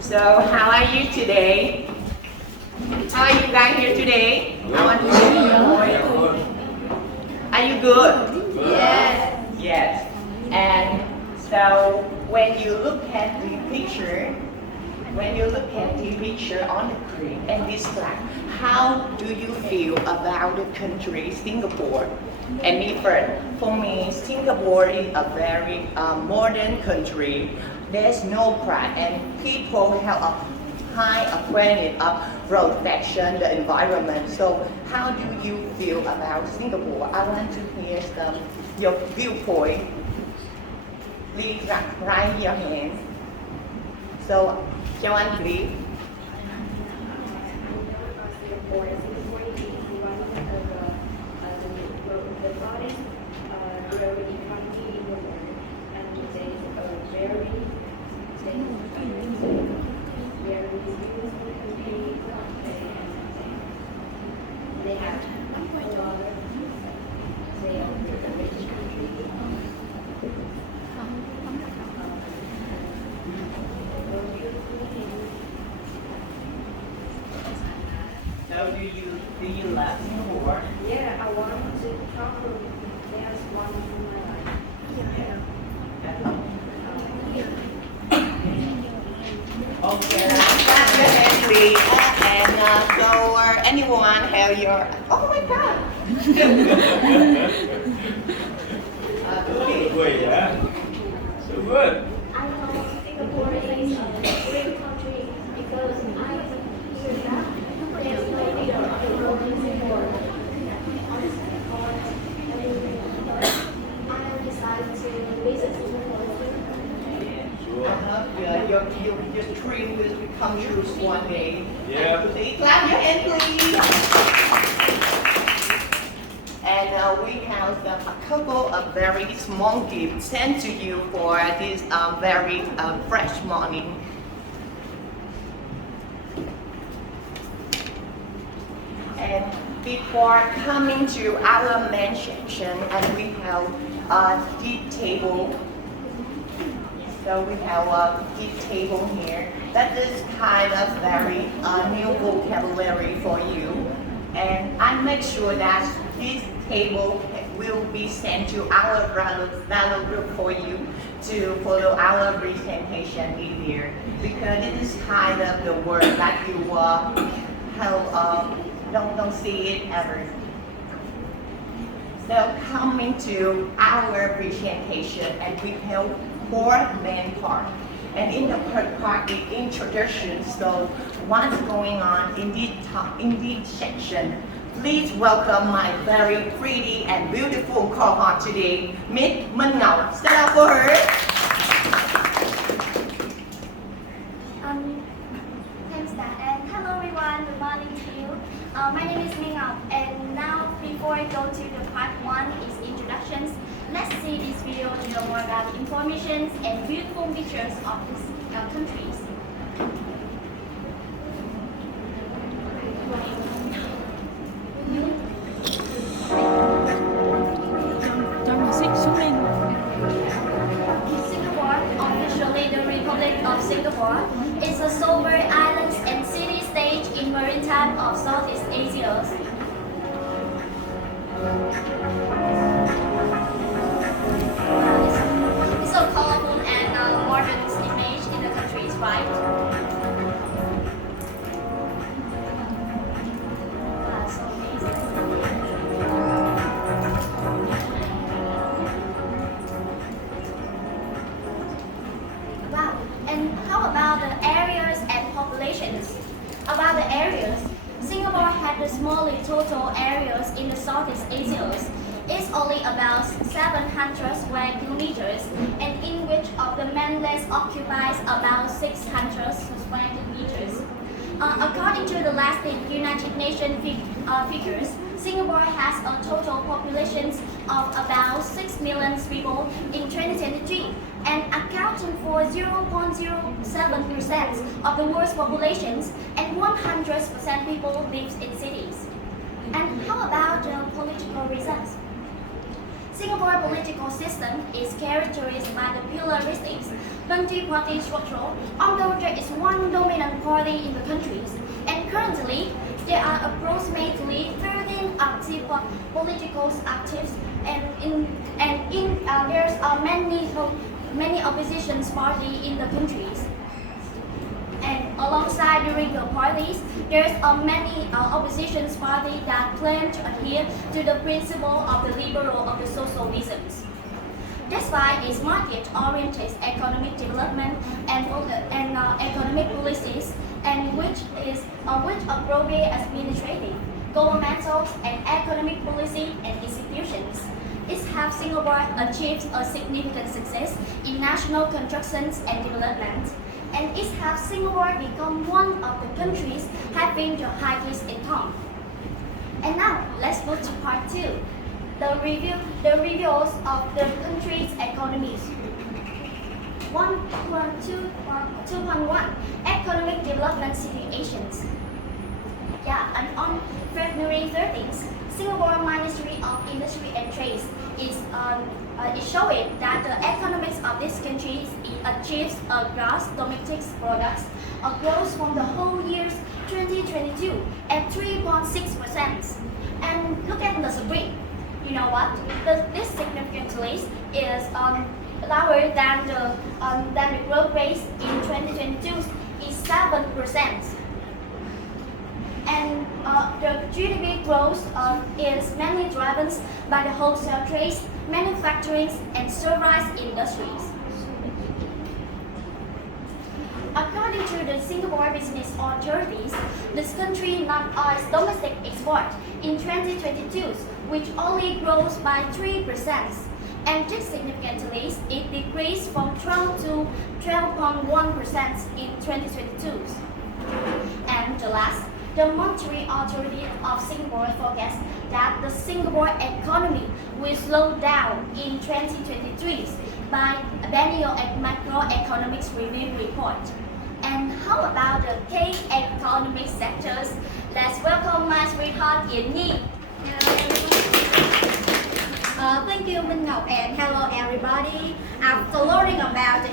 So, how are you today? How are you guys here today? I want to see you. Are you good? Yes. Yes. And so, when you look at the picture, on the screen and this flag, how do you feel about the country Singapore? And me first, for me, Singapore is a very modern country. There's no crime and people have a high awareness of protection the environment. So how do you feel about Singapore? I want to hear your viewpoint. Please raise your hand. So, Joanne, please. They have a lot of say on the rich country. So do you love Singapore? Yeah, I want to travel. There's one in my life. Okay, clap your hands, please. And so anyone have your? Oh my God! Wait, yeah. So good. I know Singapore is a great country because I hear that there's no leader of the world in Singapore. I decided to visit Singapore. Your dream will become true one day. Yeah. Please clap your hand, please. And we have a couple of very small gifts sent to you for this very fresh morning. And before coming to our main section, and we have a deep table. So we have a deep table here. That is kind of very new vocabulary for you. And I make sure that this table will be sent to our brother group for you to follow our presentation easier. Because it is kind of the word that you don't see it ever. So coming to our presentation, and we have four main parts. And in the first part is introduction. So what's going on in this section? Please welcome my very pretty and beautiful cohort today, Miss Minh Ngọc. Stand up for her. Thanks, Dan. And hello everyone, good morning to you. My name is Minh Ngọc, and now before I go to the part one is introductions, let's see this video to know more about the information and beautiful pictures of these countries. Singapore, officially the Republic of Singapore, is a sovereign island and city-state in maritime of Southeast Asia. It's so colorful and modern image in the countries, right? So wow, and how about the areas and populations? About the areas, Singapore had the smallest total areas in the Southeast Asia. It's only about 700 square kilometers, and in which of the mainland occupies about 600 square kilometers. According to the last United Nations figures, Singapore has a total population of about 6 million people in 2023, and accounting for 0.07% of the world's population, and 100% people live in cities. And how about the political reasons? Singapore political system is characterized by the pillar characteristics multi-party structure, although there is one dominant party in the countries. And currently, there are approximately 13 active political actives, there's many opposition parties in the countries. And alongside the regular parties, there's many opposition parties that claim to adhere to the principle of the liberal of the socialism. Despite its market-oriented economic development and economic policies, and which appropriate administrative, governmental, and economic policy and institutions, it has Singapore achieved a significant success in national constructions and development, and it has Singapore become one of the countries having the highest income. And now let's move to part 2. The reviews of the country's economies. 2.1 Economic development situations. And on February 13th, Singapore Ministry of Industry and Trade is showing that the economics of this country achieves a gross domestic product a growth from the whole year 2022 at 3.6%. And look at the spring. You know what? This significantly is lower than the growth rate in 2022 is 7%. And the GDP growth is mainly driven by the wholesale trade, manufacturing, and service industries. According to the Singapore Business Authorities, this country not its domestic export in 2022, which only grows by 3%, and this significantly it decreased from 12 to 12.1% in 2022. And the last, the Monetary Authority of Singapore forecasts that the Singapore economy will slow down in 2023 by Biennial Macroeconomics Review Report. And how about the key economic sectors? Let's welcome my sweetheart Yến Nhi. Thank you, Minh Ngọc, and hello everybody. After learning about the